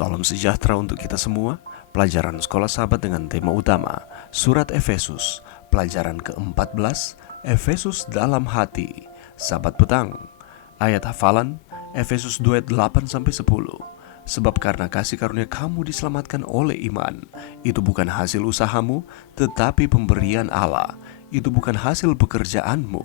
Salam sejahtera untuk kita semua. Pelajaran Sekolah Sahabat dengan tema utama Surat Efesus, pelajaran ke-14, Efesus dalam hati. Sahabat petang. Ayat hafalan Efesus 2 ayat 8-10. Sebab karena kasih karunia kamu diselamatkan oleh iman. Itu bukan hasil usahamu, tetapi pemberian Allah. Itu bukan hasil pekerjaanmu.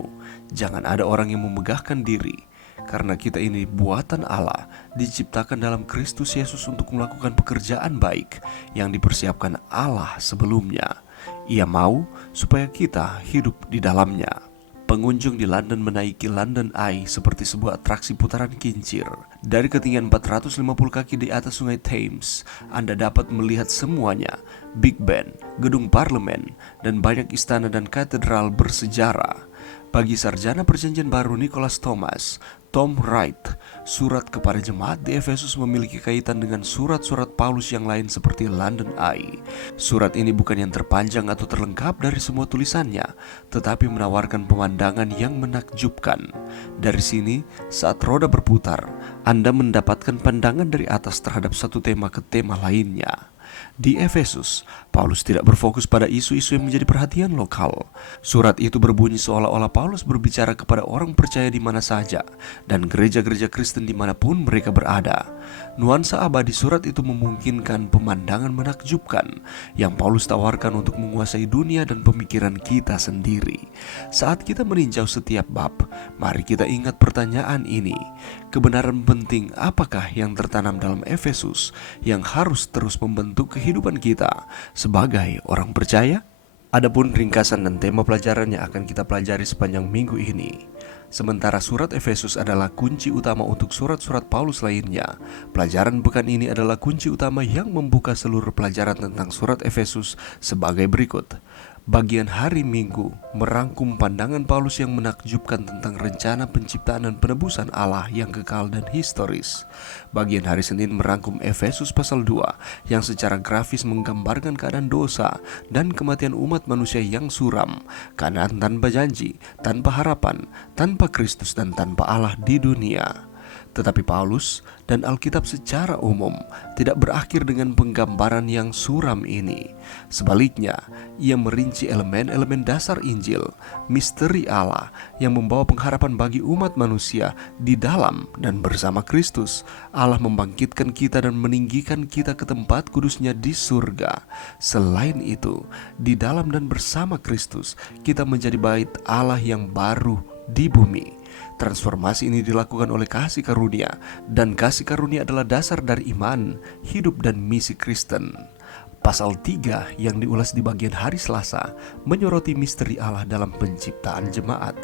Jangan ada orang yang memegahkan diri, karena kita ini buatan Allah, diciptakan dalam Kristus Yesus untuk melakukan pekerjaan baik yang dipersiapkan Allah sebelumnya. Ia mau supaya kita hidup di dalamnya. Pengunjung di London menaiki London Eye seperti sebuah atraksi putaran kincir. Dari ketinggian 450 kaki di atas sungai Thames, Anda dapat melihat semuanya: Big Ben, gedung parlemen, dan banyak istana dan katedral bersejarah. Bagi sarjana perjanjian baru Nicholas Thomas, Tom Wright, surat kepada jemaat di Efesus memiliki kaitan dengan surat-surat Paulus yang lain seperti London Eye. Surat ini bukan yang terpanjang atau terlengkap dari semua tulisannya, tetapi menawarkan pemandangan yang menakjubkan. Dari sini, saat roda berputar, Anda mendapatkan pandangan dari atas terhadap satu tema ke tema lainnya. Di Efesus, Paulus tidak berfokus pada isu-isu yang menjadi perhatian lokal. Surat itu berbunyi seolah-olah Paulus berbicara kepada orang percaya di mana saja dan gereja-gereja Kristen dimanapun mereka berada. Nuansa abadi surat itu memungkinkan pemandangan menakjubkan yang Paulus tawarkan untuk menguasai dunia dan pemikiran kita sendiri. Saat kita meninjau setiap bab, mari kita ingat pertanyaan ini. Kebenaran penting apakah yang tertanam dalam Efesus yang harus terus membentuk kehidupan kita sebagai orang percaya? Adapun ringkasan dan tema pelajaran yang akan kita pelajari sepanjang minggu ini. Sementara surat Efesus adalah kunci utama untuk surat-surat Paulus lainnya, pelajaran pekan ini adalah kunci utama yang membuka seluruh pelajaran tentang surat Efesus sebagai berikut. Bagian hari Minggu merangkum pandangan Paulus yang menakjubkan tentang rencana penciptaan dan penebusan Allah yang kekal dan historis. Bagian hari Senin merangkum Efesus pasal 2 yang secara grafis menggambarkan keadaan dosa dan kematian umat manusia yang suram, keadaan tanpa janji, tanpa harapan, tanpa Kristus dan tanpa Allah di dunia. Tetapi Paulus dan Alkitab secara umum tidak berakhir dengan penggambaran yang suram ini. Sebaliknya, ia merinci elemen-elemen dasar Injil, misteri Allah yang membawa pengharapan bagi umat manusia di dalam dan bersama Kristus. Allah membangkitkan kita dan meninggikan kita ke tempat kudusnya di surga. Selain itu, di dalam dan bersama Kristus, kita menjadi bait Allah yang baru di bumi. Transformasi ini dilakukan oleh kasih karunia, dan kasih karunia adalah dasar dari iman, hidup, dan misi Kristen. Pasal 3 yang diulas di bagian hari Selasa menyoroti misteri Allah dalam penciptaan jemaat.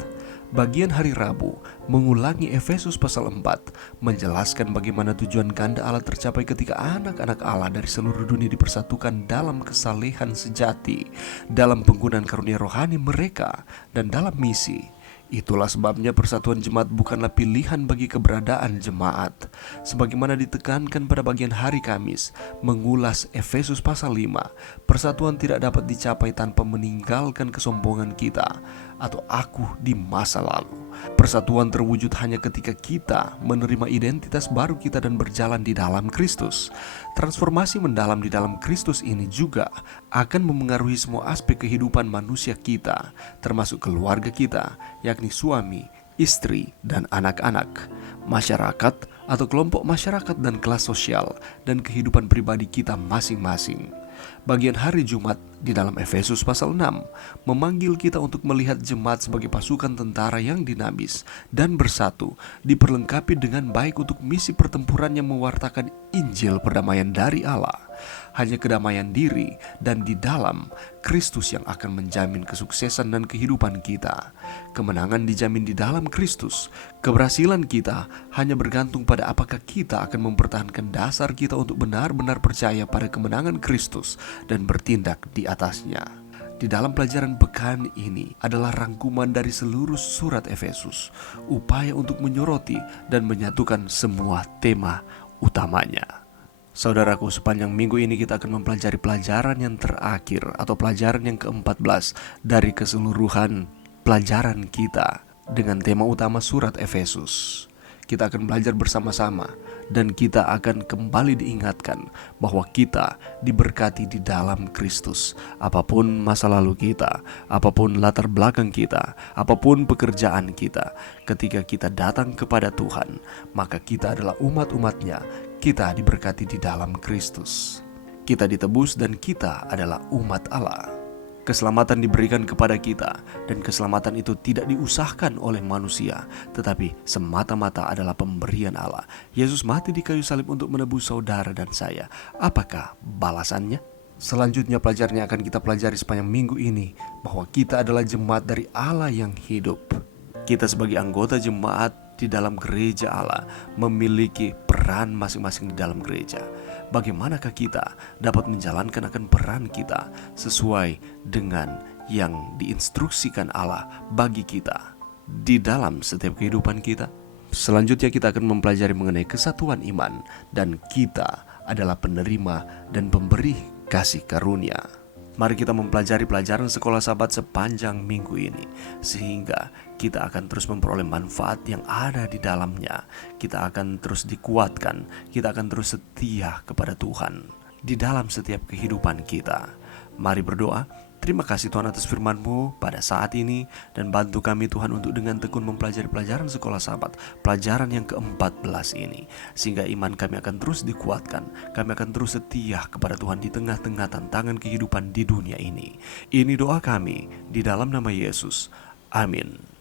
Bagian hari Rabu mengulangi Efesus pasal 4, menjelaskan bagaimana tujuan ganda Allah tercapai ketika anak-anak Allah dari seluruh dunia dipersatukan dalam kesalehan sejati, dalam penggunaan karunia rohani mereka, dan dalam misi. Itulah sebabnya persatuan jemaat bukanlah pilihan bagi keberadaan jemaat. Sebagaimana ditekankan pada bagian hari Kamis, mengulas Efesus pasal 5, persatuan tidak dapat dicapai tanpa meninggalkan kesombongan kita atau aku di masa lalu. Persatuan terwujud hanya ketika kita menerima identitas baru kita dan berjalan di dalam Kristus. Transformasi mendalam di dalam Kristus ini juga akan memengaruhi semua aspek kehidupan manusia kita, termasuk keluarga kita, yakni suami, istri, dan anak-anak, masyarakat atau kelompok masyarakat dan kelas sosial, dan kehidupan pribadi kita masing-masing. Bagian hari Jumat di dalam Efesus pasal 6 memanggil kita untuk melihat jemaat sebagai pasukan tentara yang dinamis dan bersatu, diperlengkapi dengan baik untuk misi pertempuran yang mewartakan Injil perdamaian dari Allah. Hanya kedamaian diri dan di dalam Kristus yang akan menjamin kesuksesan dan kehidupan kita. Kemenangan dijamin di dalam Kristus. Keberhasilan kita hanya bergantung pada apakah kita akan mempertahankan dasar kita untuk benar-benar percaya pada kemenangan Kristus dan bertindak di atasnya. Di dalam pelajaran pekan ini adalah rangkuman dari seluruh surat Efesus, upaya untuk menyoroti dan menyatukan semua tema utamanya. Saudaraku, sepanjang minggu ini kita akan mempelajari pelajaran yang terakhir atau pelajaran yang ke-14 dari keseluruhan pelajaran kita dengan tema utama surat Efesus. Kita akan belajar bersama-sama dan kita akan kembali diingatkan bahwa kita diberkati di dalam Kristus. Apapun masa lalu kita, apapun latar belakang kita, apapun pekerjaan kita, ketika kita datang kepada Tuhan, maka kita adalah umat-umatnya. Kita diberkati di dalam Kristus. Kita ditebus dan kita adalah umat Allah. Keselamatan diberikan kepada kita, dan keselamatan itu tidak diusahakan oleh manusia, tetapi semata-mata adalah pemberian Allah. Yesus mati di kayu salib untuk menebus saudara dan saya. Apakah balasannya? Selanjutnya pelajarannya akan kita pelajari sepanjang minggu ini, bahwa kita adalah jemaat dari Allah yang hidup. Kita sebagai anggota jemaat di dalam gereja Allah memiliki peran masing-masing di dalam gereja. Bagaimanakah kita dapat menjalankan akan peran kita sesuai dengan yang diinstruksikan Allah bagi kita di dalam setiap kehidupan kita? Selanjutnya kita akan mempelajari mengenai kesatuan iman, dan kita adalah penerima dan pemberi kasih karunia. Mari kita mempelajari pelajaran sekolah sahabat sepanjang minggu ini, sehingga kita akan terus memperoleh manfaat yang ada di dalamnya. Kita akan terus dikuatkan, kita akan terus setia kepada Tuhan di dalam setiap kehidupan kita. Mari berdoa. Terima kasih Tuhan atas firman-Mu pada saat ini, dan bantu kami Tuhan untuk dengan tekun mempelajari pelajaran sekolah sahabat, pelajaran yang ke-14 ini, sehingga iman kami akan terus dikuatkan. Kami akan terus setia kepada Tuhan di tengah-tengah tantangan kehidupan di dunia ini. Ini doa kami di dalam nama Yesus. Amin.